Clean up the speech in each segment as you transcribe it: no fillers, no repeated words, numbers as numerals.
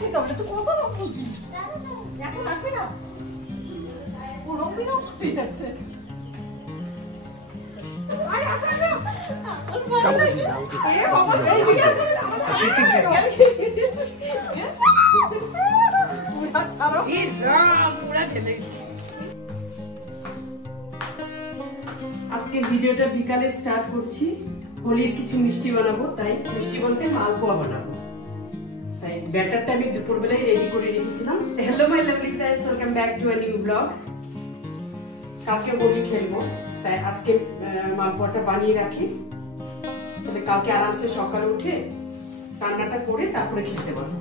খেতে হবে, তুই কত রকম বলছিস? এখন রাখবি না, রং বেরং হয়ে যাচ্ছে। আজকে ভিডিওটা বিকালে স্টার্ট করছি। হোলির কিছু মিষ্টি বানাবো, তাই মিষ্টি বলতে মালপোয়া বানাবো। তাই ব্যাটারটা আমি দুপুরবেলায় রেডি করে রেখেছিলাম। Hello my lovely friends, welcome back to a new blog. কালকে হোলি খেলবো, তাই আজকে মালপোয়াটা বানিয়ে রাখি, তাহলে কালকে আরামসে সকালে উঠে রান্নাটা করে তারপরে খেতে পারবো।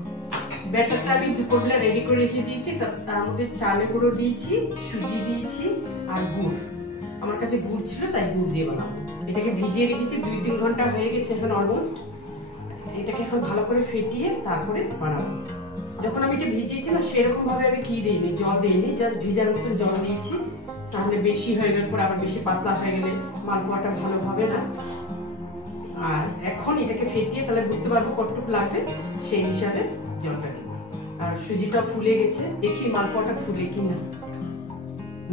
ব্যাটারটা আমি দুপুরবেলা রেডি করে রেখে দিয়েছি, তার মধ্যে চালের গুঁড়ো দিয়েছি, সুজি দিয়েছি আর গুড়। আমার কাছে গুড় ছিল তাই গুড় দিয়ে বানাবো। এটাকে ভিজিয়ে রেখেছি, 2-3 ঘন্টা হয়ে গেছে এখন অলমোস্ট। এটাকে এখন ভালো করে ফেটিয়ে তারপরে বানাবো। যখন আমি এটা ভিজিয়েছি না, সেরকম ভাবে আমি কি দিইনি, জল দিইনি, জাস্ট ভিজার মতন জল দিয়েছি। তাহলে বেশি হয়ে গেলে পরে আবার বেশি পাতলা হয়ে গেলে মালপোয়াটা ভালো হবে না। আর এখন এটাকে ফেটিয়ে তাহলে বুঝতে পারবো কতটুকু লাগবে, সেই হিসাবে জলটা দিব। আর সুজিটা ফুলে গেছে, দেখি মালপোয়াটা ফুলে কিনা।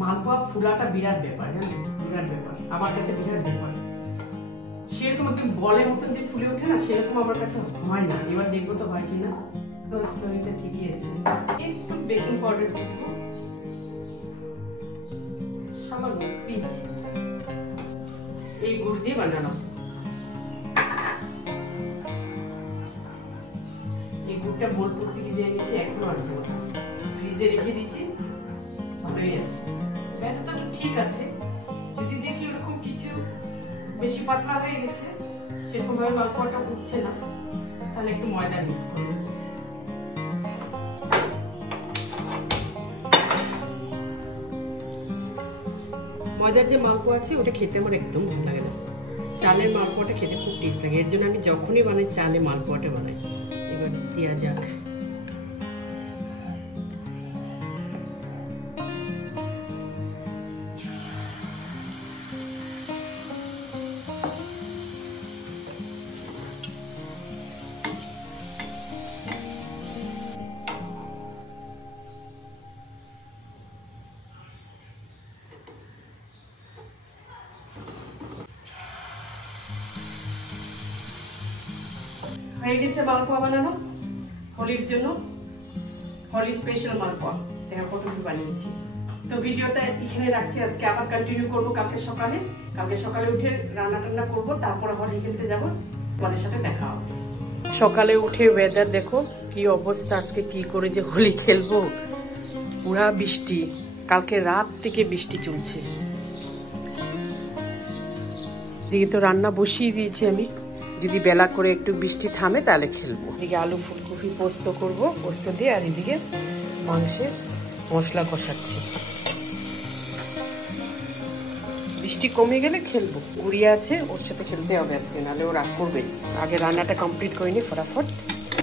মালপোয়া ফুলাটা বিরাট ব্যাপার, জানেন, বিরাট ব্যাপার, আমার কাছে বিরাট ব্যাপার। সেরকম একটু বলের মতন যে ফুলে ওঠে না, সেরকম আমার কাছে হয় না। এবার দেখবো তো হয় কিনা। তো এটা ঠিকই আছে। একটু বেকিং পাউডার দিয়ে দেবো, সামান্য পিঞ্চ। এই গুড় দিয়ে বানানো। এই গুড়টা বোলপুর থেকে যে এনেছি, এখনো আছে আমার কাছে, ফ্রিজে রেখে দিয়েছি, ভালোই আছে। ব্যাটারটা তো ঠিক আছে, যদি দেখি ওরকম কিছু বেশি পাতলা হয়ে গেছে, সেরকম ভাবে মালপোয়াটা উঠছে না, তাহলে একটু ময়দা মিক্স করবো। ময়দার যে মালপোয়া আছে ওটা খেতে আমার একদম ভালো লাগে না। চালের মালপোয়াটা খেতে খুব টেস্ট লাগে, এর জন্য আমি যখনই বানাই চালে মালপোয়াটা বানাই। এবার দেওয়া যাক। হয়ে গেছে মালপোয়া বানানো হোলির জন্য, হোলি স্পেশাল মালপোয়া। দেখো কতটুকু বানিয়েছি। তো ভিডিওটা এখানে রাখছি, আজকে আবার কন্টিনিউ করবো কালকে সকালে। কালকে সকালে উঠে রান্না টান্না করবো, তারপরে হোলি খেলতে যাবো। তোমাদের সাথে দেখা হবে। সকালে উঠে ওয়েদার দেখো কি অবস্থা, আজকে কি করে যে হোলি খেলবো। পুরা বৃষ্টি, কালকে রাত থেকে বৃষ্টি চলছে। দিকে তো রান্না বসিয়ে দিয়েছি আমি, যদি বেলা করে একটু বৃষ্টি থামে তাহলে খেলবো। এদিকে আলু ফুলকপি পোস্ত করবো, পোস্ত দিয়ে, আর এদিকে মাংসের মশলা কষাচ্ছি। বৃষ্টি কমে গেলে খেলবো। গুড়িয়া আছে, ওর সাথে খেলতে হবে আজকে, নাহলে ও রাগ করবে। আগে রান্নাটা কমপ্লিট করিনি, ফটাফট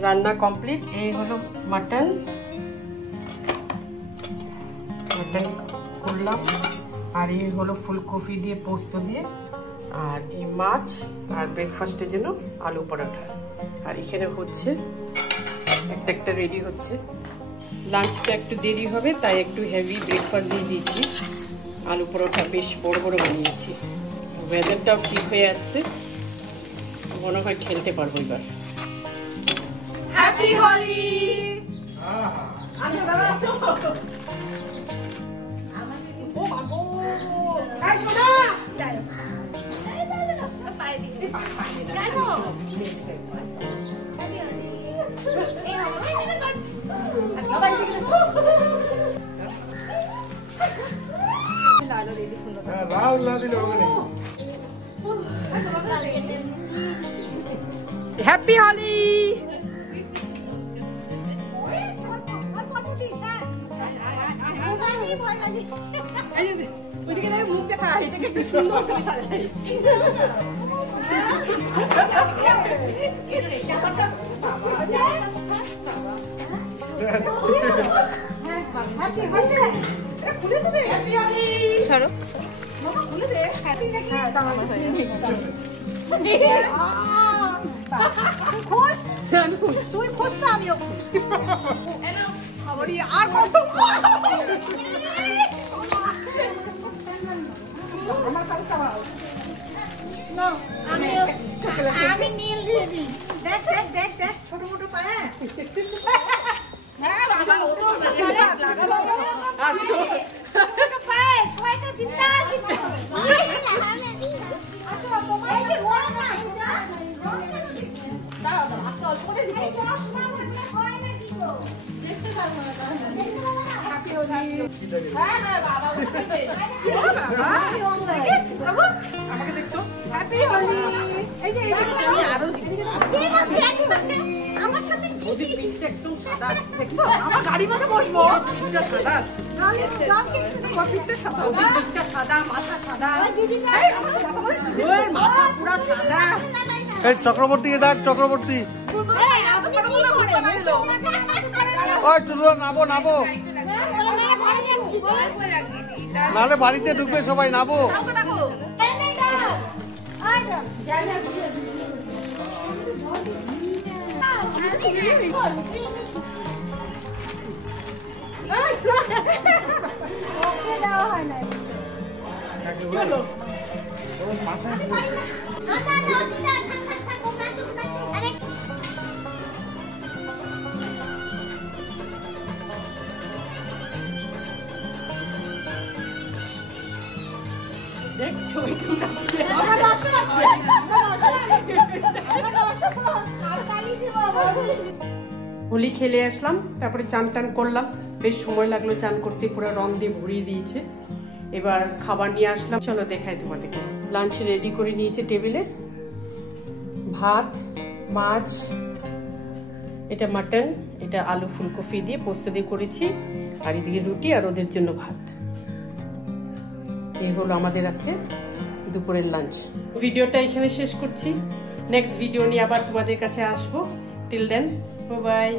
রান্না কমপ্লিট। এই হলো মাটন করলাম, আর এই হলো ফুলকপি দিয়ে পোস্ত দিয়ে, আর এই মাছ, আর ব্রেকফাস্টের জন্য আলু পরোটা। আর এখানে হচ্ছে একটা একটা রেডি হচ্ছে। লাঞ্চটা একটু দেরি হবে, তাই একটু হেভি ব্রেকফাস্ট দিয়ে দিয়েছি। আলু পরোটা বেশ বড় বড় বানিয়েছি। ওয়েদারটাও ঠিক হয়ে আসছে, মনে হয় খেলতে পারবো এবার। হ্যাপি হোলি। হ্যাপি হোলি। মুখ দেখা খুব খুশ, তুই খুশ তো আমিও খুশ। আমারই আর কত আমার কাছে খাওয়া না, আমি নীল দিয়ে দিই। দেখ দেখ দেখ দেখ ছোট ছোট পায়ে। হ্যাঁ বাবা ও তো পায়ে সবাইটা দিতে দিতে। আসো তোমার এই যে রং না এটা দাও দাও আজকে অল্প করে দিই। এই তোমার সময় হয় না কি গো? দেখতে পারবো না তাহলে। দেখতে পারবো না। হ্যাপি হোলি। হ্যাঁ হ্যাঁ বাবা উঠবে। বাবা আমাকে দেখতো। হ্যাপি হোলি। এই যে আমি আরো আমার সাথে ওদি পিঠটা একটু সাদা আছে দেখছো? আমার গাড়ির মধ্যে বসবো। পিঠটা সাদা আছে। রং দেখতে দেখো পিঠটা সাদা। পিঠটা সাদা, মাথা সাদা। এই আমার সাথে কথা বল। ওর মাথা পুরো সাদা। এই চক্রবর্তীকে ডাক, চক্রবর্তী। এই আপনি কি করে? ওই টুলু নাবো নাবো, নালে বাড়িতে ঢুকবে সবাই, নাবো। হোলি খেলে আসলাম, তারপরে চান টান করলাম, বেশ সময় লাগলো চান করতে, পুরো রং দিয়ে ভরিয়ে দিয়েছে। এবার খাবার নিয়ে আসলাম, চলো দেখাই তোমাদেরকে। লাঞ্চ রেডি করে নিয়েছে টেবিলে, ভাত, মাছ, এটা মাটন, এটা আলু ফুলকপি দিয়ে পোস্ত দিয়ে করেছি, আর এদিকে রুটি আর ওদের জন্য ভাত। এই হলো আমাদের আজকে দুপুরের লাঞ্চ। ভিডিওটা এখানে শেষ করছি, নেক্সট ভিডিও নিয়ে আবার তোমাদের কাছে আসবো। Till then by.